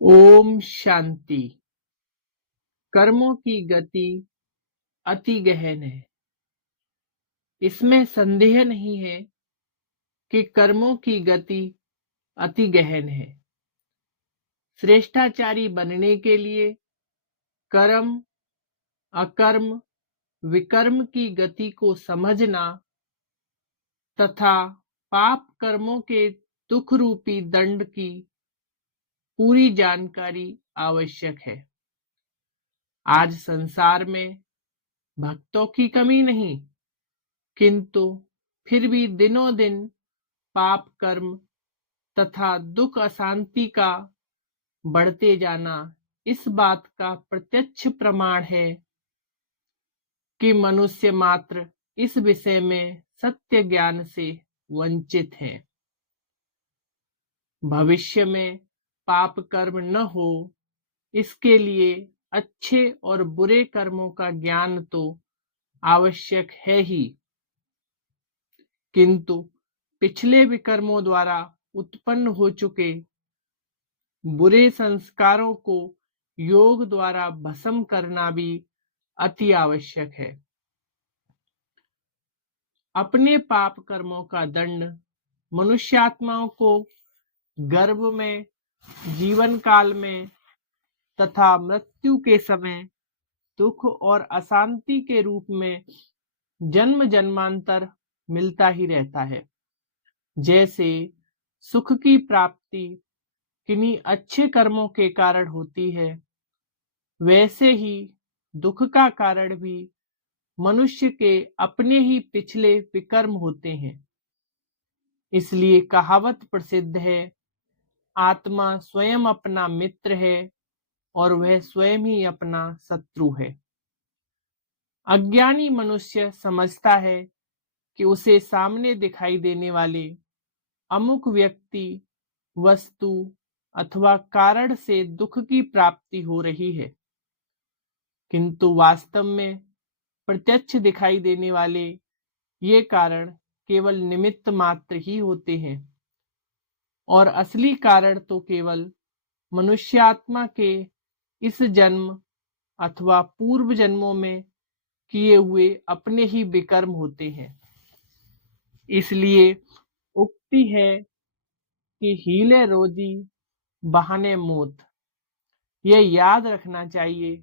ओम शांति। कर्मों की गति अति गहन है। इसमें संदेह नहीं है कि कर्मों की गति अति गहन है। श्रेष्ठाचारी बनने के लिए कर्म, अकर्म, विकर्म की गति को समझना तथा पाप कर्मों के दुख रूपी दंड की पूरी जानकारी आवश्यक है। आज संसार में भक्तों की कमी नहीं, किंतु फिर भी दिनों दिन पाप कर्म तथा दुख अशांति का बढ़ते जाना इस बात का प्रत्यक्ष प्रमाण है कि मनुष्य मात्र इस विषय में सत्य ज्ञान से वंचित हैं। भविष्य में पाप कर्म न हो, इसके लिए अच्छे और बुरे कर्मों का ज्ञान तो आवश्यक है ही, किंतु पिछले विकर्मों द्वारा उत्पन्न हो चुके बुरे संस्कारों को योग द्वारा भस्म करना भी अति आवश्यक है। अपने पाप कर्मों का दंड मनुष्यात्माओं को गर्भ में, जीवन काल में तथा मृत्यु के समय दुख और अशांति के रूप में जन्म जन्मांतर मिलता ही रहता है। जैसे सुख की प्राप्ति किन्हीं अच्छे कर्मों के कारण होती है, वैसे ही दुख का कारण भी मनुष्य के अपने ही पिछले विकर्म होते हैं। इसलिए कहावत प्रसिद्ध है, आत्मा स्वयं अपना मित्र है और वह स्वयं ही अपना शत्रु है। अज्ञानी मनुष्य समझता है कि उसे सामने दिखाई देने वाले अमुक व्यक्ति, वस्तु अथवा कारण से दुख की प्राप्ति हो रही है, किंतु वास्तव में प्रत्यक्ष दिखाई देने वाले ये कारण केवल निमित्त मात्र ही होते हैं और असली कारण तो केवल मनुष्यात्मा के इस जन्म अथवा पूर्व जन्मों में किए हुए अपने ही विकर्म होते हैं। इसलिए उक्ति है कि हीले रोजी बहाने मौत। यह याद रखना चाहिए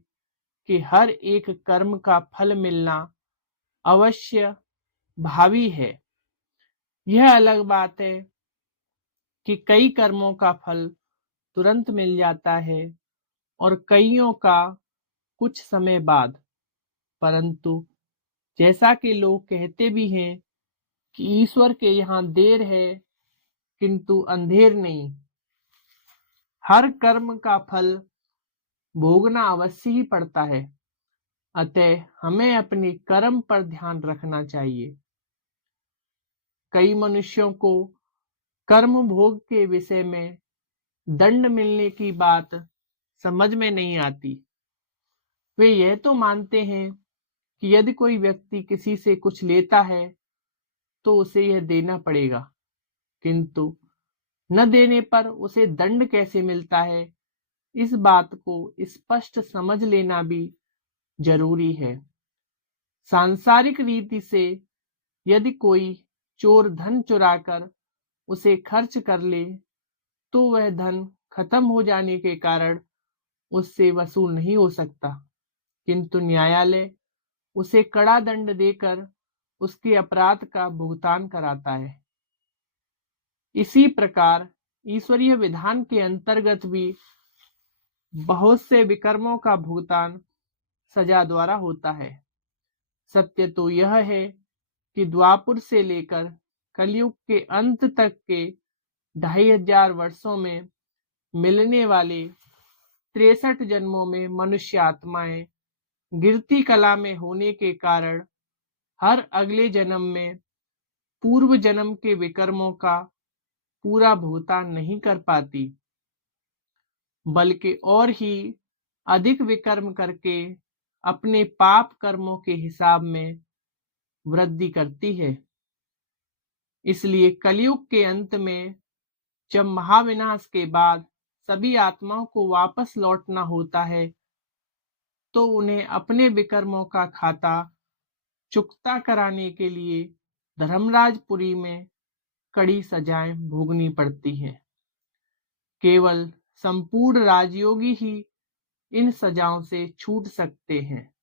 कि हर एक कर्म का फल मिलना अवश्य भावी है। यह अलग बात है कि कई कर्मों का फल तुरंत मिल जाता है और कईयों का कुछ समय बाद। परंतु जैसा कि लोग कहते भी हैं कि ईश्वर के यहाँ देर है किंतु अंधेर नहीं। हर कर्म का फल भोगना अवश्य ही पड़ता है, अतः हमें अपने कर्म पर ध्यान रखना चाहिए। कई मनुष्यों को कर्म भोग के विषय में दंड मिलने की बात समझ में नहीं आती। वे यह तो मानते हैं कि यदि कोई व्यक्ति किसी से कुछ लेता है तो उसे यह देना पड़ेगा, किंतु न देने पर उसे दंड कैसे मिलता है, इस बात को स्पष्ट समझ लेना भी जरूरी है। सांसारिक रीति से यदि कोई चोर धन चुराकर उसे खर्च कर ले तो वह धन खत्म हो जाने के कारण उससे वसूल नहीं हो सकता, किंतु न्यायालय उसे कड़ा दंड देकर उसके अपराध का भुगतान कराता है। इसी प्रकार ईश्वरीय विधान के अंतर्गत भी बहुत से विकर्मों का भुगतान सजा द्वारा होता है। सत्य तो यह है कि द्वापुर से लेकर कलयुग के अंत तक के 2500 वर्षों में मिलने वाले 63 जन्मों में मनुष्य आत्माएं गिरती कला में होने के कारण हर अगले जन्म में पूर्व जन्म के विकर्मों का पूरा भुगतान नहीं कर पाती, बल्कि और ही अधिक विकर्म करके अपने पाप कर्मों के हिसाब में वृद्धि करती है। इसलिए कलयुग के अंत में जब महाविनाश के बाद सभी आत्माओं को वापस लौटना होता है, तो उन्हें अपने विकर्मों का खाता चुकता कराने के लिए धर्मराजपुरी में कड़ी सजाएं भोगनी पड़ती हैं। केवल संपूर्ण राजयोगी ही इन सजाओं से छूट सकते हैं।